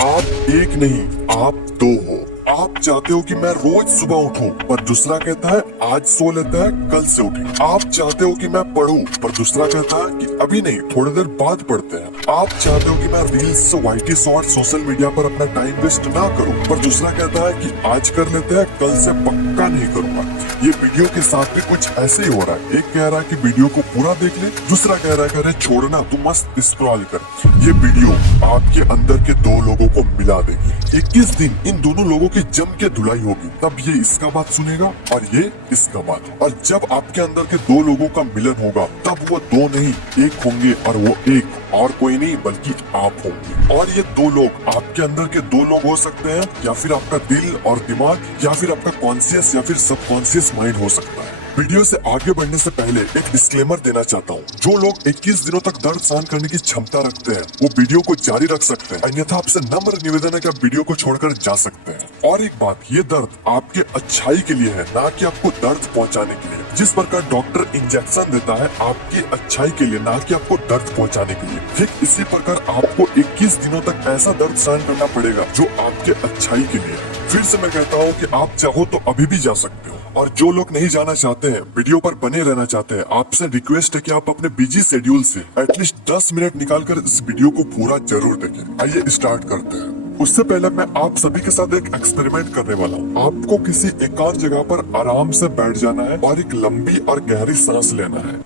आप एक नहीं, आप दो हो। आप चाहते हो कि मैं रोज सुबह उठूं, पर दूसरा कहता है आज सो लेता है कल से उठे। आप चाहते हो कि मैं पढूं, पर दूसरा कहता है कि अभी नहीं थोड़ी देर बाद पढ़ते हैं। आप चाहते हो कि मैं reels, YT short, social media पर अपना टाइम वेस्ट ना करूं, पर दूसरा कहता है कि आज कर लेते हैं कल से पक्का नहीं करूंगा। ये वीडियो के साथ भी कुछ ऐसे ही हो रहा है। एक कह रहा है कि वीडियो को पूरा देख ले, दूसरा कह रहा है कि अरे छोड़ना तू मस्त स्क्रॉल कर। ये वीडियो आपके अंदर के दो लोगों को मिला देगी। 21 दिन इन दोनों लोगों की जम के धुलाई होगी, तब ये इसका बात सुनेगा और ये इसका बात। और जब आपके अंदर के दो लोगों का मिलन होगा, तब वो दो नहीं एक होंगे, और वो एक और कोई नहीं बल्कि आप होंगे। और ये दो लोग आपके अंदर के दो लोग हो सकते हैं, या फिर आपका दिल और दिमाग, या फिर आपका कॉन्शियस या फिर सबकॉन्शियस माइंड हो सकता है। वीडियो से आगे बढ़ने से पहले एक डिस्क्लेमर देना चाहता हूँ। जो लोग 21 दिनों तक दर्द सहन करने की क्षमता रखते हैं, वो वीडियो को जारी रख सकते हैं, अन्यथा आपसे नम्र निवेदन है कि आप वीडियो को छोड़कर जा सकते हैं। और एक बात, ये दर्द आपके अच्छाई के लिए है, ना कि आपको दर्द पहुंचाने के लिए। जिस प्रकार डॉक्टर इंजेक्शन देता है आपकी अच्छाई के लिए, ना कि आपको दर्द पहुंचाने के लिए, ठीक इसी प्रकार आपको 21 दिनों तक ऐसा दर्द सहन करना पड़ेगा जो आपके अच्छाई के लिए है। फिर से मैं कहता हूँ कि आप चाहो तो अभी भी जा सकते हो। और जो लोग नहीं जाना चाहते हैं, वीडियो पर बने रहना चाहते हैं, आपसे रिक्वेस्ट है कि आप अपने बिजी शेड्यूल से एटलीस्ट 10 मिनट निकालकर इस वीडियो को पूरा जरूर देखें। आइए स्टार्ट करते हैं। उससे पहले मैं आप सभी के साथ एक एक्सपेरिमेंट करने वाला हूँ। आपको किसी एकांत जगह पर आराम से बैठ जाना है और एक लंबी और गहरी सांस लेना है।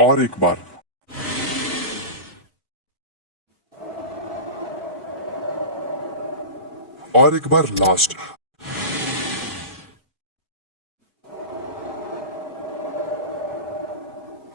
और एक बार। और एक बार लास्ट।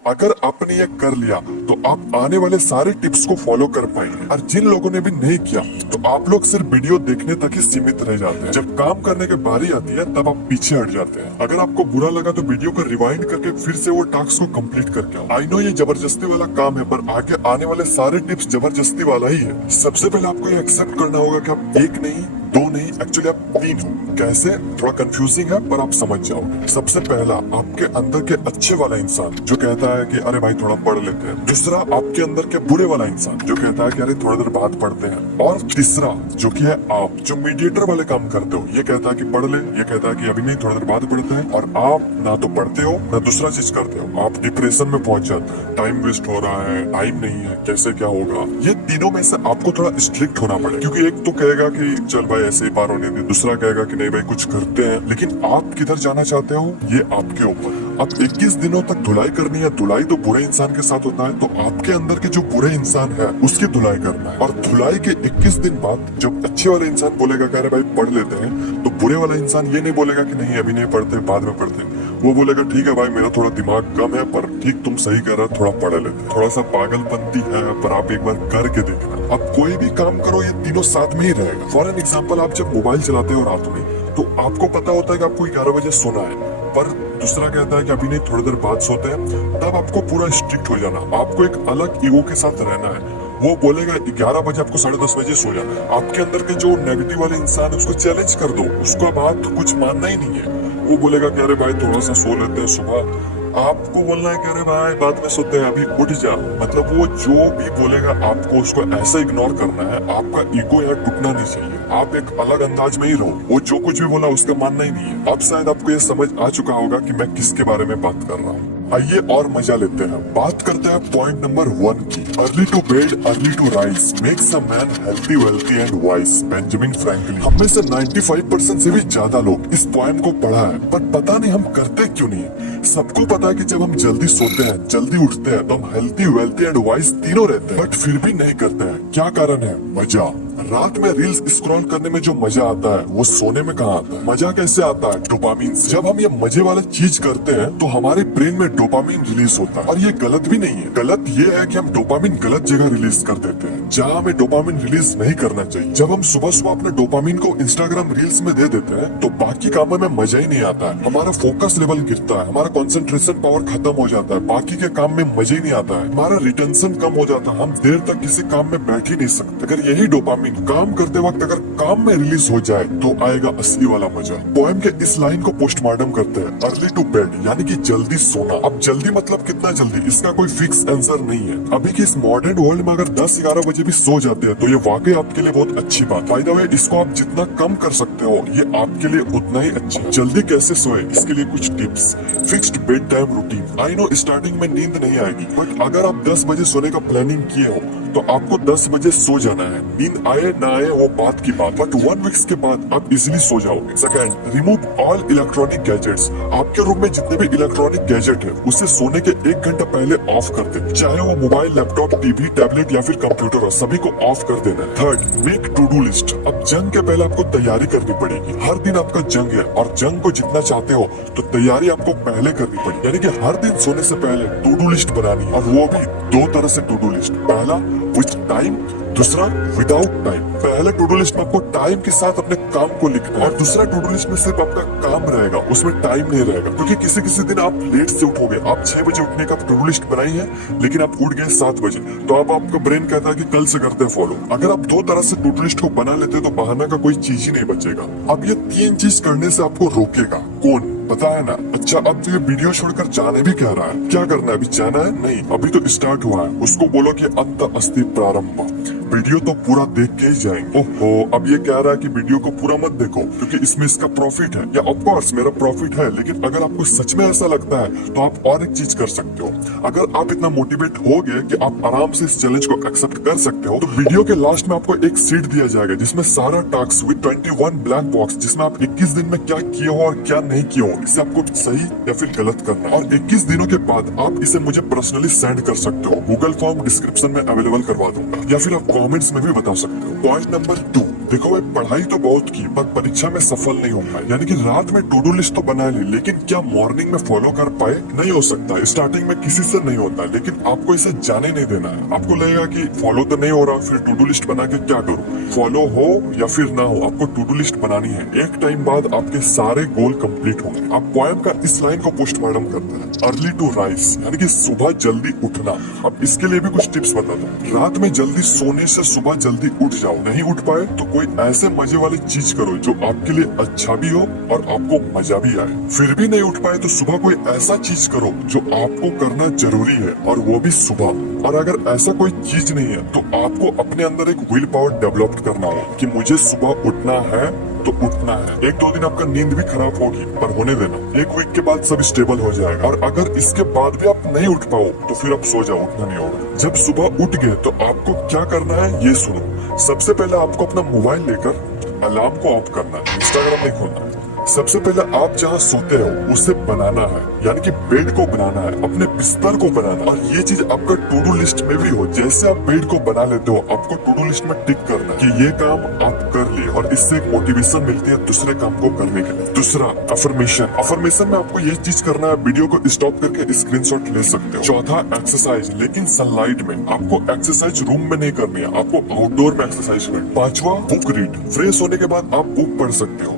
अगर आपने ये कर लिया तो आप आने वाले सारे टिप्स को फॉलो कर पाएंगे। और जिन लोगों ने भी नहीं किया, तो आप लोग सिर्फ वीडियो देखने तक ही सीमित रह जाते हैं। जब काम करने की बारी आती है, तब आप पीछे हट जाते हैं। अगर आपको बुरा लगा तो वीडियो को रिवाइंड करके फिर से वो टास्क को कंप्लीट करके आओ। आई नो ये जबरदस्ती वाला काम है, पर आगे आने वाले सारे टिप्स जबरदस्ती वाला ही है। सबसे पहले आपको ये एक्सेप्ट करना होगा कि आप एक नहीं, दो नहीं, एक्चुअली आप 3 हो। कैसे? थोड़ा कंफ्यूजिंग है, पर आप समझ जाओ। सबसे पहला, आपके अंदर के अच्छे वाला इंसान जो कहता है कि अरे भाई थोड़ा पढ़ लेते हैं। दूसरा, आपके अंदर के बुरे वाला इंसान जो कहता है कि अरे थोड़ी देर बाद पढ़ते हैं। और तीसरा जो कि है आप, जो मीडिएटर वाले काम करते हो। ये कहता है कि पढ़ ले, ये कहता है कि अभी नहीं थोड़ी देर बाद पढ़ते हैं। और आप ना तो पढ़ते हो ना दूसरा चीज करते हो। आप डिप्रेशन में पहुंच जाते हैं। टाइम वेस्ट हो रहा है, टाइम नहीं है, कैसे क्या होगा। ये तीनों में से आपको थोड़ा स्ट्रिक्ट होना पड़ेगा, क्योंकि एक तो कहेगा कि चल भाई ऐसे ही पार होने दे, दूसरा कहेगा कि नहीं भाई कुछ करते हैं। लेकिन आप किधर जाना चाहते हो, ये आपके ऊपर। अब 21 दिनों तक धुलाई करनी है। धुलाई तो बुरे इंसान के साथ होता है, तो आपके अंदर के जो बुरे इंसान है उसकी धुलाई करना है। और धुलाई के 21 दिन बाद जब अच्छे वाले इंसान बोलेगा कि अरे भाई पढ़ लेते हैं, तो बुरे वाला इंसान ये नहीं बोलेगा कि नहीं अभी नहीं पढ़ते, बाद में पढ़ते। वो बोलेगा ठीक है भाई मेरा थोड़ा दिमाग कम है, पर ठीक तुम सही कह रहे हो, थोड़ा पढ़ लेते। थोड़ा सा पागलपंती है, पर आप एक बार करके देखना। अब कोई भी काम करो, ये तीनों साथ में ही रहेगा। फॉर एन एग्जाम्पल, आप जब मोबाइल चलाते हो रात में, तो आपको पता होता है कि आपको 11 बजे सोना है, पर दूसरा कहता है कि अभी नहीं थोड़ी देर बाद सोते हैं। तब आपको पूरा स्ट्रिक्ट हो जाना। आपको एक अलग ईगो के साथ रहना है। वो बोलेगा 11 बजे, आपको 10:30 बजे सो जाना है। आपके अंदर के जो नेगेटिव वाले इंसान है उसको चैलेंज कर दो, उसका बात कुछ मानना ही नहीं है। वो बोलेगा कि अरे भाई थोड़ा सा सो लेते हैं सुबह। आपको बोलना है कि अरे भाई बाद में सोते हैं, अभी उठ जा। मतलब वो जो भी बोलेगा आपको उसको ऐसा इग्नोर करना है। आपका ईगो यहाँ टूटना नहीं चाहिए। आप एक अलग अंदाज में ही रहो। वो जो कुछ भी बोला उसका मानना ही नहीं है। अब शायद आपको ये समझ आ चुका होगा कि मैं किसके बारे में बात कर रहा हूँ। आइए और मजा लेते हैं। बात करते हैं पॉइंट नंबर 1 की। Early to bed, early to rise makes a man healthy, wealthy and wise. Benjamin Franklin. हम में से 95% से भी ज्यादा लोग इस पॉइंट को पढ़ा है, पर पता नहीं हम करते क्यों नहीं। सबको पता है कि जब हम जल्दी सोते हैं, जल्दी उठते हैं, तो हम हेल्थी, वेल्थी एंड वाइज तीनों रहते हैं, बट फिर भी नहीं करते हैं। क्या कारण है? मजा। रात में रील्स स्क्रॉल करने में जो मजा आता है, वो सोने में कहाँ आता है? मजा कैसे आता है? डोपामिन से। जब हम ये मजे वाला चीज करते हैं, तो हमारे ब्रेन में डोपामिन रिलीज होता है। और ये गलत भी नहीं है। गलत ये है कि हम डोपामिन गलत जगह रिलीज कर देते हैं। जहाँ हमें डोपामिन रिलीज नहीं करना चाहिए। जब हम सुबह सुबह अपने डोपामिन को इंस्टाग्राम रील्स में दे देते हैं तो बाकी कामों में मजा ही नहीं आता है, हमारा फोकस लेवल गिरता है, हमारा कंसंट्रेशन पावर खत्म हो जाता है, बाकी के काम में मजा ही नहीं आता है, हमारा रिटेंशन कम हो जाता है, हम देर तक किसी काम में बैठ ही नहीं सकते। अगर यही डोपामिन काम करते वक्त अगर काम में रिलीज हो जाए तो आएगा असली वाला मजा। पोएम के इस लाइन को पोस्टमार्टम करते हैं अर्ली टू बेड, यानी कि जल्दी सोना। अब जल्दी मतलब कितना जल्दी, इसका कोई फिक्स आंसर नहीं है। अभी की इस मॉडर्न वर्ल्ड में अगर 10-11 बजे भी सो जाते हैं तो ये वाकई आपके लिए बहुत अच्छी बात। बाय द वे, इसको आप जितना कम कर सकते हो ये आपके लिए उतना ही अच्छा। जल्दी कैसे सोए, इसके लिए कुछ tips. Fixed bed time routine. I know starting में नींद नहीं आएगी, बट अगर आप 10 बजे सोने का प्लानिंग किए हो तो आपको 10 बजे सो जाना है। नींद आए ना आए वो बात की बात, बट 1 वीक्स के बाद आप इजिली सो जाओगे। Second, remove all electronic gadgets. आपके रूम में जितने भी इलेक्ट्रॉनिक गैजेट है उसे सोने के 1 घंटा पहले ऑफ कर दे, चाहे वो मोबाइल, लैपटॉप, टीवी, टैबलेट या फिर कंप्यूटर हो, सभी को ऑफ कर देना है। Third, make to do list. अब जंग के पहले आपको तैयारी करनी पड़ेगी। हर दिन आपका जंग है और जंग को जितना चाहते हो तो तैयारी आपको पहले करनी पड़ेगी, यानी कि हर दिन सोने से पहले टू डू लिस्ट बनानी है, और वो भी 2 तरह से टू डू लिस्ट। पहला विथ टाइम, दूसरा विदाउट टाइम। पहले टू डू लिस्ट में आपको टाइम के साथ अपने काम को लिखना है और दूसरा टू डू लिस्ट में सिर्फ आपका काम रहेगा, उसमें टाइम नहीं रहेगा। क्योंकि किसी किसी दिन आप लेट से उठोगे, आप 6 बजे उठने का टू डू लिस्ट बनाई है लेकिन आप उठ गए 7 बजे, तो अब आपका ब्रेन कहता है कि कल से करते हैं फॉलो। अगर आप 2 तरह से टू डू लिस्ट को बना लेते हैं तो बहाना का कोई चीज ही नहीं बचेगा। अब ये 3 चीज करने से आपको रोकेगा कौन, पता है ना? अच्छा, अब तो ये वीडियो छोड़कर जाने भी कह रहा है, क्या करना है? अभी जाना है? नहीं, अभी तो स्टार्ट हुआ है। उसको बोलो कि अंत अस्ति प्रारंभ। वीडियो तो पूरा देख के ही जाएंगे। ओहो, अब ये कह रहा है कि वीडियो को पूरा मत देखो क्योंकि इसमें इसका प्रॉफिट है। या ऑफ कोर्स मेरा प्रॉफिट है, लेकिन अगर आपको सच में ऐसा लगता है तो आप और एक चीज कर सकते हो। अगर आप इतना मोटिवेट हो गए कि आप आराम से इस चैलेंज को एक्सेप्ट कर सकते हो तो वीडियो के लास्ट में आपको एक सीट दिया जाएगा जिसमें सारा टास्क विद 21 ब्लैक बॉक्स, जिसमें आप 21 दिन में क्या किए हो और क्या नहीं किए हो, इसे आपको सही या फिर गलत करना है। और 21 दिनों के बाद आप इसे मुझे पर्सनली सेंड कर सकते हो। गूगल फॉर्म डिस्क्रिप्शन में अवेलेबल करवा दूंगा, या फिर आप कमेंट्स में भी बता सकते हो। पॉइंट नंबर 2, देखो भाई, पढ़ाई तो बहुत की पर परीक्षा में सफल नहीं हो पाए, यानी कि रात में टू डू लिस्ट तो बना ली लेकिन क्या मॉर्निंग में फॉलो कर पाए? नहीं हो सकता। स्टार्टिंग में किसी से नहीं होता, लेकिन आपको इसे जाने नहीं देना है। आपको लगेगा कि फॉलो तो नहीं हो रहा, फिर टू डू लिस्ट बना के क्या करूं? फॉलो हो या फिर ना हो, आपको टू डू लिस्ट बनानी है। एक टाइम बाद आपके सारे गोल कंप्लीट होंगे। आप पोएम का इस लाइन को पोस्टमार्टम करते हैं, अर्ली टू राइज, यानी कि सुबह जल्दी उठना। अब इसके लिए भी कुछ टिप्स बता दो। रात में जल्दी सोने से सुबह जल्दी उठ जाओ। नहीं उठ पाए तो कोई ऐसे मजे वाली चीज करो जो आपके लिए अच्छा भी हो और आपको मजा भी आए। फिर भी नहीं उठ पाए तो सुबह कोई ऐसा चीज करो जो आपको करना जरूरी है, और वो भी सुबह। और अगर ऐसा कोई चीज नहीं है तो आपको अपने अंदर एक विल पावर डेवलप करना हो कि मुझे सुबह उठना है तो उठना है। 1-2 दिन आपका नींद भी खराब होगी पर होने देना, 1 वीक के बाद सब स्टेबल हो जाएगा। और अगर इसके बाद भी आप नहीं उठ पाओ तो फिर आप सो जाओ, उठना नहीं होगा। जब सुबह उठ गए तो आपको क्या करना है ये सुनो। सबसे पहले आपको अपना मोबाइल लेकर अलार्म को ऑफ करना है, इंस्टाग्राम नहीं खोलना है। सबसे पहले आप जहाँ सोते हो उसे बनाना है, यानी कि बेड को बनाना है, अपने बिस्तर को बनाना है। और ये चीज आपका टू डू लिस्ट में भी हो। जैसे आप बेड को बना लेते हो, आपको टू डू लिस्ट में टिक करना है कि ये काम आप कर लिए, और इससे एक मोटिवेशन मिलती है दूसरे काम को करने के लिए। दूसरा, अफर्मेशन। अफर्मेशन में आपको ये चीज करना है, वीडियो को स्टॉप करके स्क्रीनशॉट ले सकते हो। चौथा, एक्सरसाइज, लेकिन सनलाइट में। आपको एक्सरसाइज रूम में नहीं करनी है, आपको आउटडोर में एक्सरसाइज करनी। पांचवा, बुक रीड। फ्रेश होने के बाद आप बुक पढ़ सकते हो।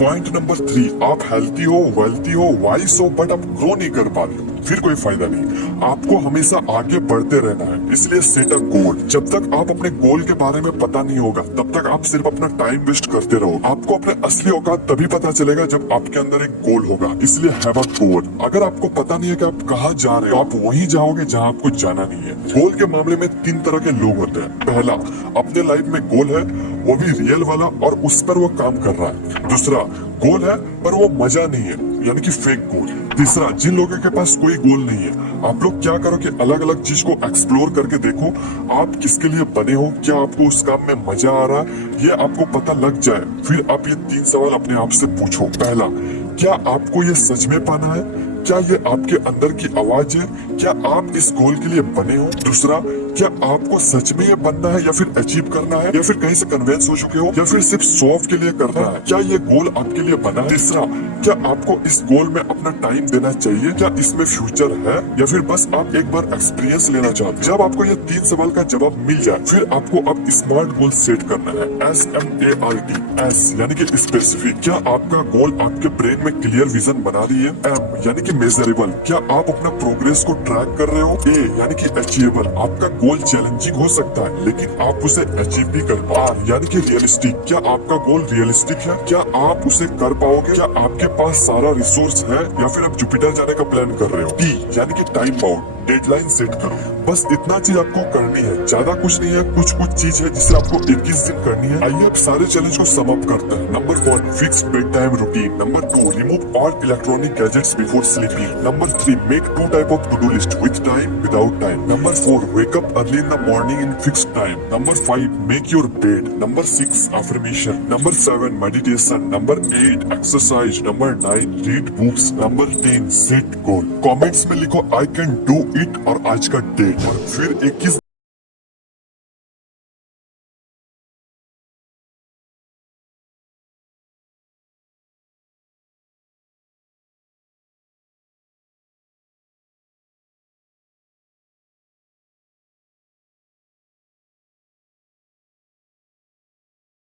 पॉइंट नंबर 3, आप हेल्थी हो, वेल्थी हो, वाइस हो, बट आप ग्रो नहीं कर पा रहे हो, फिर कोई फायदा नहीं। आपको हमेशा आगे बढ़ते रहना है, इसलिए सेट अ गोल। जब तक आप अपने गोल के बारे में पता नहीं होगा तब तक आप सिर्फ अपना टाइम वेस्ट करते रहो। आपको अपने असली औकात तभी पता चलेगा जब आपके अंदर एक गोल होगा, इसलिए हैव अ गोल। अगर आपको पता नहीं है कि आप कहाँ जा रहे हो, आप वहीं जाओगे जहाँ आपको जाना नहीं है। गोल के मामले में 3 तरह के लोग होते हैं। पहला, अपने लाइफ में गोल है, वो भी रियल वाला, और उस पर वो काम कर रहा है। दूसरा, गोल है पर वो मजा नहीं है, यानी कि फेक गोल। तीसरा, जिन लोगों के पास कोई गोल नहीं है। आप लोग क्या करो कि अलग अलग चीज को एक्सप्लोर करके देखो, आप किसके लिए बने हो, क्या आपको उस काम में मजा आ रहा है, ये आपको पता लग जाए। फिर आप ये 3 सवाल अपने आप से पूछो। पहला, क्या आपको ये सच में पाना है? क्या ये आपके अंदर की आवाज है? क्या आप इस गोल के लिए बने हो? दूसरा, क्या आपको सच में ये बनना है या फिर अचीव करना है, या फिर कहीं से कन्वेंस हो चुके हो, या फिर सिर्फ शो ऑफ के लिए करना है? क्या ये गोल आपके लिए बना है? तीसरा, क्या आपको इस गोल में अपना टाइम देना चाहिए? क्या इसमें फ्यूचर है, या फिर बस आप एक बार एक्सपीरियंस लेना चाहते हैं? जब आपको ये 3 सवाल का जवाब मिल जाए, फिर आपको अब स्मार्ट गोल सेट करना है। SMART, S यानी कि स्पेसिफिक, क्या आपका गोल आपके ब्रेन में क्लियर विजन बना रही है? M यानी कि मेजरेबल, क्या आप अपना प्रोग्रेस को ट्रैक कर रहे हो? A यानी कि अचीवेबल, आपका गोल चैलेंजिंग हो सकता है लेकिन आप उसे अचीव भी कर पाओ। R यानी कि रियलिस्टिक, क्या आपका गोल रियलिस्टिक है? क्या आप उसे कर पाओगे? क्या आपके पास सारा रिसोर्स है, या फिर आप जुपिटर जाने का प्लान कर रहे हो? T यानी कि टाइम बाउंड, डेडलाइन सेट करो। बस इतना चीज आपको करनी है, ज्यादा कुछ नहीं है। कुछ चीज है जिसे आपको 21 दिन करनी है। आइए अब सारे चैलेंज को सम अप करते हैं। Number 1, fix bed time routine. Number 2, remove all electronic gadgets before sleeping. Number 3, make 2 type of to do list, with time, without time. Number 4, wake up early in the morning in fix time. Number 5, make your bed. Number 6, affirmation. Number 7, meditation. Number 8, exercise. Number 9, read books. Number 10, set goal. Comments में लिखो I can do it और आज का date, और फिर 21